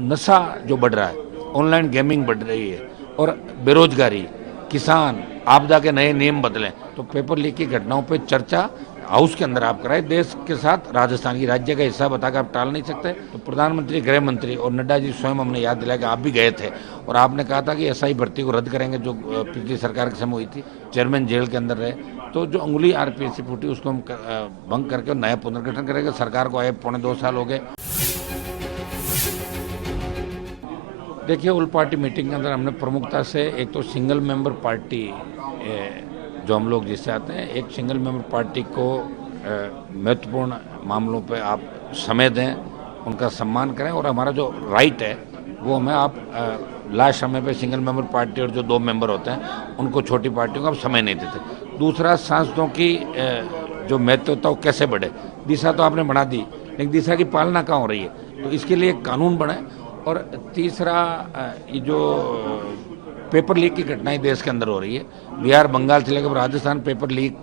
नशा जो बढ़ रहा है, ऑनलाइन गेमिंग बढ़ रही है और बेरोजगारी, किसान, आपदा के नए नियम बदलें, तो पेपर लीक की घटनाओं पे चर्चा हाउस के अंदर आप कराएं। देश के साथ राजस्थान की राज्य का हिस्सा बताकर आप टाल नहीं सकते। तो प्रधानमंत्री, गृह मंत्री और नड्डा जी स्वयं हमने याद दिलाया कि आप भी गए थे और आपने कहा था कि एसआई भर्ती को रद्द करेंगे जो पिछली सरकार के समय हुई थी, चेयरमैन जेल के अंदर रहे। तो जो अंगुली आरपीएससी फूटी उसको हम भंग करके नया पुनर्गठन करेंगे। सरकार को आए 2.25 साल हो गए। देखिए, उल पार्टी मीटिंग के अंदर हमने प्रमुखता से एक तो सिंगल मेंबर पार्टी जो हम लोग जिससे आते हैं, एक सिंगल मेंबर पार्टी को महत्वपूर्ण मामलों पे आप समय दें, उनका सम्मान करें और हमारा जो राइट है वो हमें आप लास्ट समय पे सिंगल मेंबर पार्टी और जो 2 मेंबर होते हैं उनको छोटी पार्टियों को आप समय नहीं देते। दूसरा, सांसदों की जो महत्वता वो कैसे बढ़े। दिशा तो आपने बना दी, लेकिन दिशा की पालना कहाँ हो रही है, तो इसके लिए एक कानून बने। और तीसरा, ये जो पेपर लीक की घटनाएं देश के अंदर हो रही है, बिहार, बंगाल से लेकर राजस्थान पेपर लीक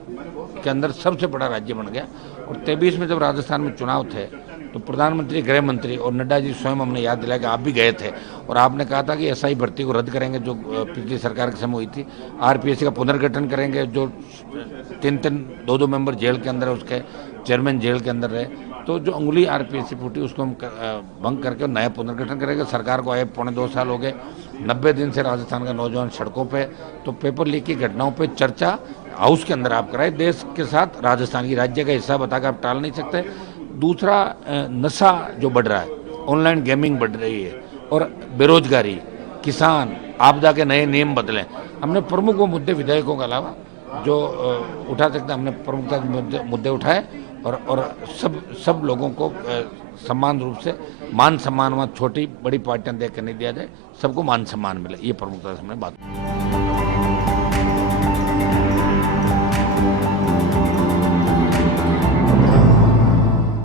के अंदर सबसे बड़ा राज्य बन गया। और 23 में जब राजस्थान में चुनाव थे तो प्रधानमंत्री, गृह मंत्री और नड्डा जी स्वयं हमने याद दिलाया कि आप भी गए थे और आपने कहा था कि एसआई भर्ती को रद्द करेंगे जो पिछली सरकार के समय हुई थी, आरपीएससी का पुनर्गठन करेंगे, जो 3-3, 2-2 मेंबर जेल के अंदर है, उसके चेयरमैन जेल के अंदर रहे। तो जो अंगुली आरपीएससी फूटी उसको हम भंग करके नया पुनर्गठन करेंगे। सरकार को आए 2.25 साल हो गए। 90 दिन से राजस्थान का नौजवान सड़कों पे। तो पेपर लीक की घटनाओं पे चर्चा हाउस के अंदर आप कराएं। देश के साथ राजस्थान की राज्य का हिस्सा बताकर आप टाल नहीं सकते। दूसरा, नशा जो बढ़ रहा है, ऑनलाइन गेमिंग बढ़ रही है और बेरोजगारी, किसान, आपदा के नए नियम बदलें। हमने प्रमुख वो मुद्दे विधेयकों के अलावा जो उठा सकते हमने प्रमुखता से मुद्दे उठाए और सब लोगों को समान रूप से मान सम्मान, वहाँ छोटी बड़ी पार्टियां देख कर नहीं दिया जाए, सबको मान सम्मान मिले, ये प्रमुखता से हमने बात की।